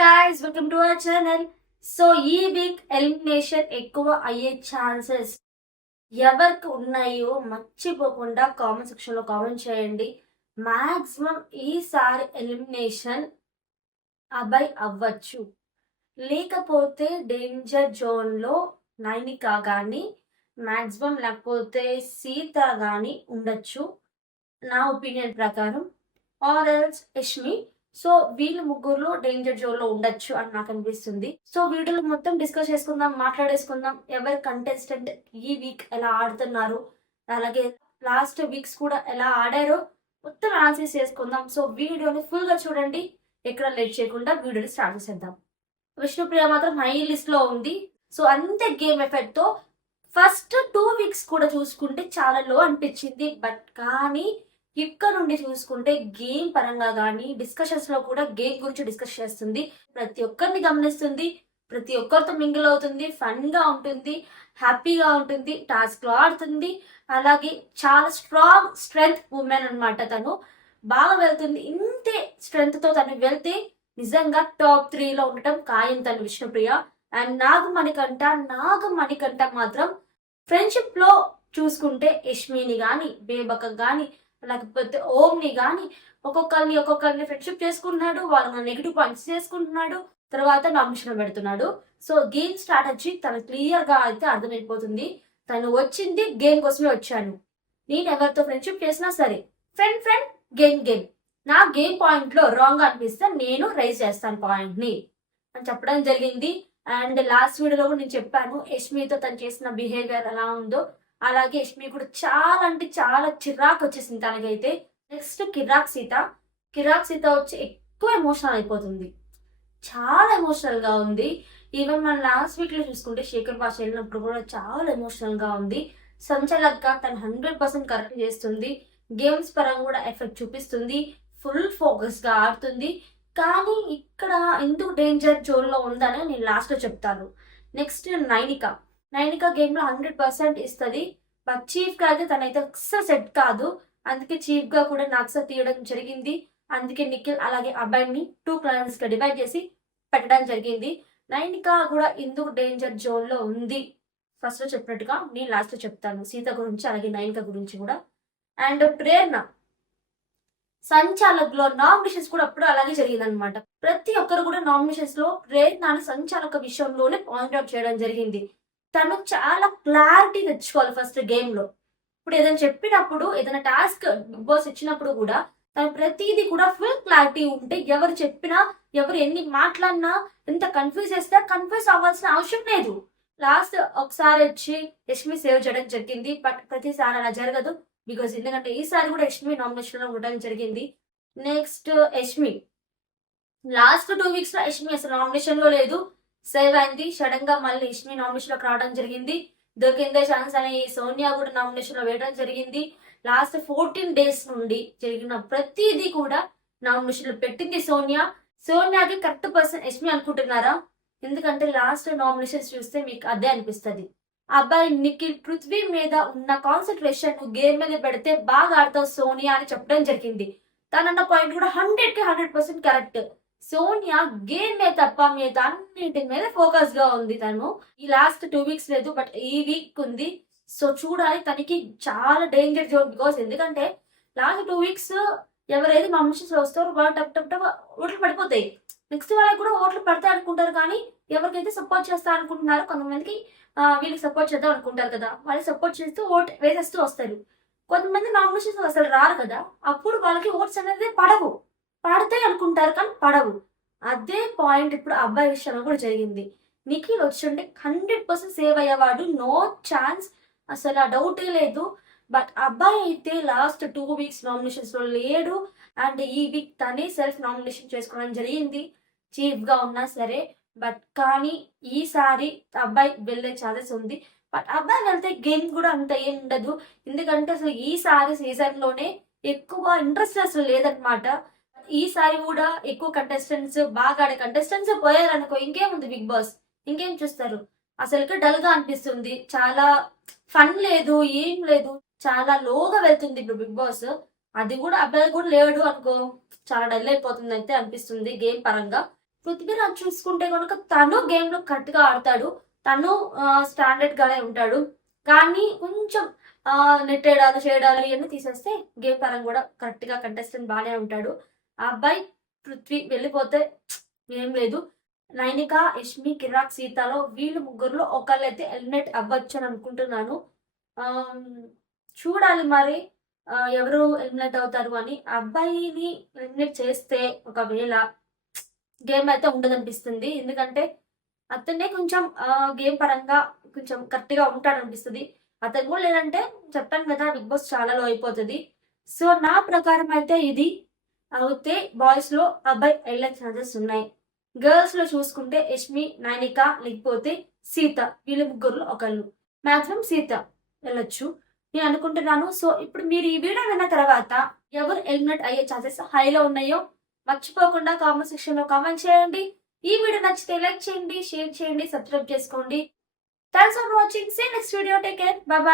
Guys welcome to our channel so ఈ week elimination ఎక్కువ అయ్యే ఛాన్సెస్ ఎవరికి ఉన్నాయో మర్చిపోకుండా కామెంట్ సెక్షన్లో కామెంట్ చేయండి. మాక్సిమం ఈసారి ఎలిమినేషన్ అబై అవ్వచ్చు. లేకపోతే డేంజర్ జోన్లో నైనికా కానీ మ్యాక్సిమం లేకపోతే సీత కానీ ఉండొచ్చు. నా ఒపీనియన్ ప్రకారం. ఆర్ ఎల్స్ యష్మి సో వీళ్ళు ముగ్గురులో డేంజర్ జోన్లో ఉండొచ్చు అని నాకు అనిపిస్తుంది. సో వీడియోలో మొత్తం డిస్కస్ చేసుకుందాం మాట్లాడేసుకుందాం. ఎవరి కంటెస్టెంట్ ఈ వీక్ ఎలా ఆడుతున్నారు అలాగే లాస్ట్ వీక్స్ కూడా ఎలా ఆడారో మొత్తం అనాలిసిస్ చేసుకుందాం. సో వీడియోని ఫుల్గా చూడండి ఎక్కడ లేట్ చేయకుండా వీడియోని స్టార్ట్ చేసేద్దాం. విష్ణుప్రియ మాత్రం హై లిస్ట్లో ఉంది. సో అంతే గేమ్ ఎఫెక్ట్తో ఫస్ట్ టూ వీక్స్ కూడా చూసుకుంటే చాలా లో అనిపించింది. బట్ కానీ ఇక్కడ నుండి చూసుకుంటే గేమ్ పరంగా కానీ డిస్కషన్స్లో కూడా గేమ్ గురించి డిస్కస్ చేస్తుంది. ప్రతి ఒక్కరిని గమనిస్తుంది. ప్రతి ఒక్కరితో మింగిల్ అవుతుంది. ఫన్గా ఉంటుంది. హ్యాపీగా ఉంటుంది. టాస్క్లో ఆడుతుంది. అలాగే చాలా స్ట్రాంగ్ స్ట్రెంగ్త్ ఉమెన్ అనమాట తను. బాగా వెళ్తుంది. ఇంతే స్ట్రెంగ్త్తో తను వెళ్తే నిజంగా టాప్ త్రీలో ఉండటం ఖాయం తను విష్ణుప్రియ. అండ్ నాగమణికంట నాగమణికంట మాత్రం ఫ్రెండ్షిప్లో చూసుకుంటే యష్మిని గాని బేబక గాని లేకపోతే ఓమ్ని కానీ ఒక్కొక్కరిని ఒక్కొక్కరిని ఫ్రెండ్షిప్ చేసుకుంటున్నాడు వాళ్ళని నెగిటివ్ పాయింట్స్ చేసుకుంటున్నాడు తర్వాత నామినేషన్ పెడుతున్నాడు. సో గేమ్ స్ట్రాటజీ తన క్లియర్గా అయితే అర్థమైపోతుంది. తను వచ్చింది గేమ్ కోసమే వచ్చాను. నేను ఎవరితో ఫ్రెండ్షిప్ చేసినా సరే ఫ్రెండ్ ఫ్రెండ్ గేమ్ గేమ్ నా గేమ్ పాయింట్లో రాంగ్ అనిపిస్తే నేను రైజ్ చేస్తాను పాయింట్ని అని చెప్పడం జరిగింది. అండ్ లాస్ట్ వీడియోలో కూడా నేను చెప్పాను యష్మితో తను చేసిన బిహేవియర్ ఎలా ఉందో. అలాగే యష్మి కూడా చాలా అంటే చాలా చిరాకు వచ్చేసింది తనకైతే. నెక్స్ట్ కిరాక్ సీత. కిరాక్ సీత వచ్చి ఎక్కువ ఎమోషనల్ అయిపోతుంది. చాలా ఎమోషనల్గా ఉంది. ఈవెన్ మన లాస్ట్ వీక్లో చూసుకుంటే శేఖర్ భాష వెళ్ళినప్పుడు కూడా చాలా ఎమోషనల్గా ఉంది. సంచలక్గా తను హండ్రెడ్ పర్సెంట్ కరెక్ట్ చేస్తుంది. గేమ్స్ పరంగా కూడా ఎఫెక్ట్ చూపిస్తుంది. ఫుల్ ఫోకస్గా ఆడుతుంది. కానీ ఇక్కడ ఎందుకు డేంజర్ జోన్లో ఉందని నేను లాస్ట్లో చెప్తాను. నెక్స్ట్ నైనిక. నైనిక గేమ్లో హండ్రెడ్ పర్సెంట్ ఇస్తుంది. బట్ చీఫ్గా అయితే తనైతే అస్సలు సెట్ కాదు. అందుకే చీఫ్గా కూడా నక్స తీయడం జరిగింది. అందుకే నిఖిల్ అలాగే అబ్బాయిని టూ క్లైన్స్గా డివైడ్ చేసి పెట్టడం జరిగింది. నైనిక కూడా ఇందుకు డేంజర్ జోన్లో ఉంది. ఫస్ట్లో చెప్పినట్టుగా నేను లాస్ట్లో చెప్తాను. సీత గురించి అలాగే నైనిక గురించి కూడా. And Prerana. సంచాలక్లో నామినేషన్స్ కూడా అప్పుడు అలాగే జరిగిందనమాట ప్రతి ఒక్కరు కూడా నామినేషన్స్లో ప్రేరణని సంచాలక విషయంలోనే పాయింట్అవుట్ చేయడం జరిగింది. తను చాలా క్లారిటీ తెచ్చుకోవాలి ఫస్ట్ గేమ్లో. ఇప్పుడు ఏదైనా చెప్పినప్పుడు ఏదైనా టాస్క్ బిగ్ బాస్ ఇచ్చినప్పుడు కూడా తను ప్రతిదీ కూడా ఫుల్ క్లారిటీ ఉంటే ఎవరు చెప్పినా ఎవరు ఎన్ని మాట్లాడినా ఎంత కన్ఫ్యూజ్ చేస్తే కన్ఫ్యూజ్ అవ్వాల్సిన అవసరం లేదు. లాస్ట్ ఒకసారి వచ్చి యష్మి సేవ్ చేయడం జరిగింది. బట్ ప్రతిసారి అలా జరగదు. బికాస్ ఎందుకంటే ఈసారి కూడా యష్మి నామినేషన్లో ఉండడం జరిగింది. నెక్స్ట్ యష్మి. లాస్ట్ టూ వీక్స్లో యష్మి అసలు నామినేషన్లో లేదు. సేవ్ అయింది. సడన్గా మళ్ళీ ఇష్మి నామినేషన్లోకి రావడం జరిగింది. దొరికిందే ఛాన్స్ అని సోనియా కూడా నామినేషన్లో వేయడం జరిగింది. లాస్ట్ ఫోర్టీన్ డేస్ నుండి జరిగిన ప్రతిదీ కూడా నామినేషన్లో పెట్టింది సోనియా. సోనియాకి కరెక్ట్ పర్సన్ యష్మి అనుకుంటున్నారా? ఎందుకంటే లాస్ట్ నామినేషన్స్ చూస్తే మీకు అదే అనిపిస్తుంది. అబ్బాయి నిఖిల్ పృథ్వీ మీద ఉన్న కాన్సన్ట్రేషన్ గేమ్ మీద పెడితే బాగా ఆడతావు సోనియా అని చెప్పడం జరిగింది. తనన్న పాయింట్ కూడా హండ్రెడ్కి hundred percent correct Sonia game మీద తప్ప మీద అన్నింటి మీద ఫోకస్గా ఉంది తను. ఈ లాస్ట్ టూ వీక్స్ లేదు బట్ ఈ వీక్ ఉంది. సో చూడాలి తనకి చాలా డేంజర్ జోన్ బికాస్ ఎందుకంటే లాస్ట్ టూ వీక్స్ ఎవరైతే నామినేషన్స్ వస్తారో వాళ్ళు టప్ టప్ టప్ ఓట్లు పడిపోతాయి. నెక్స్ట్ వాళ్ళకి కూడా ఓట్లు పడతాయి అనుకుంటారు కానీ ఎవరికైతే సపోర్ట్ చేస్తా అనుకుంటున్నారో కొంతమందికి వీళ్ళకి సపోర్ట్ చేద్దాం అనుకుంటారు కదా. వాళ్ళకి సపోర్ట్ చేస్తూ ఓట్ వేసేస్తూ వస్తారు. కొంతమంది నామినేషన్స్ అసలు రారు కదా. అప్పుడు వాళ్ళకి ఓట్స్ అనేది పడవు. అనుకుంటారు కానీ పడవు. అదే పాయింట్ ఇప్పుడు అబ్బాయి విషయంలో కూడా జరిగింది. నిఖిల్ వచ్చింటే హండ్రెడ్ పర్సెంట్ సేవ్ అయ్యేవాడు నో ఛాన్స్ అసలు ఆ డౌటే లేదు. బట్ అబ్బాయి అయితే లాస్ట్ టూ వీక్స్ నామినేషన్స్లో లేడు. అండ్ ఈ వీక్ తనే సెల్ఫ్ నామినేషన్ చేసుకోవడం జరిగింది. చీఫ్గా ఉన్నా సరే. బట్ కానీ ఈసారి అబ్బాయి వెళ్ళే ఛాన్సెస్ ఉంది. బట్ అబ్బాయి వెళ్తే గేమ్ కూడా అంత ఏం ఉండదు. ఎందుకంటే అసలు ఈసారి సీజన్లోనే ఎక్కువ ఇంట్రెస్ట్ అసలు లేదనమాట ఈసారి కూడా ఎక్కువ కంటెస్టెంట్స్ బాగా ఆడే కంటెస్టెంట్స్ పోయారనుకో ఇంకేముంది బిగ్ బాస్? ఇంకేం చూస్తారు? అసలు డల్గా అనిపిస్తుంది. చాలా ఫన్ లేదు ఏం లేదు. చాలా లోగా వెళ్తుంది ఇప్పుడు బిగ్ బాస్. అది కూడా అబ్బాయి కూడా లేడు అనుకో చాలా డల్ అయిపోతుంది అయితే అనిపిస్తుంది గేమ్ పరంగా. పృథ్వీరాజ్ చూసుకుంటే కనుక తను గేమ్లో కరెక్ట్గా ఆడతాడు. తను స్టాండర్డ్ గానే ఉంటాడు. కానీ కొంచెం నెట్టేడాలు చేయడాలు ఇవన్నీ తీసేస్తే గేమ్ పరంగా కూడా కరెక్ట్గా కంటెస్టెంట్ బాగానే ఉంటాడు. ఆ అబ్బాయి పృథ్వీ వెళ్ళిపోతే ఏం లేదు. నైనిక యష్మి కిరాక్ సీతలో వీళ్ళు ముగ్గురులో ఒకళ్ళైతే ఎలిమినేట్ అవ్వచ్చు అని అనుకుంటున్నాను చూడాలి మరి ఎవరు ఎలిమినేట్ అవుతారు అని. ఆ అబ్బాయిని ఎలిమినేట్ చేస్తే ఒకవేళ గేమ్ అయితే ఉండదనిపిస్తుంది. ఎందుకంటే అతనే కొంచెం గేమ్ పరంగా కొంచెం కరెక్ట్గా ఉంటాడనిపిస్తుంది. అతను కూడా లేదంటే చెప్పాను కదా బిగ్ బాస్ చాలా లో అయిపోతుంది. సో నా ప్రకారం అయితే ఇది అయితే బాయ్స్లో అబ్బాయి వెళ్ళే ఛాన్సెస్ ఉన్నాయి. గర్ల్స్లో చూసుకుంటే యష్మి నైనిక లేకపోతే సీత వీళ్ళ ముగ్గురులో ఒకళ్ళు. మాక్సిమం సీత వెళ్ళొచ్చు. నేను అనుకుంటున్నాను సో ఇప్పుడు మీరు ఈ వీడియో విన్న తర్వాత ఎవరు ఎలిమినేట్ అయ్యే ఛాన్సెస్ హైలో ఉన్నాయో మర్చిపోకుండా కామెంట్ సెక్షన్లో కామెంట్ చేయండి. ఈ వీడియో నచ్చితే లైక్ చేయండి షేర్ చేయండి సబ్స్క్రైబ్ చేసుకోండి. Thanks for watching see next video take care bye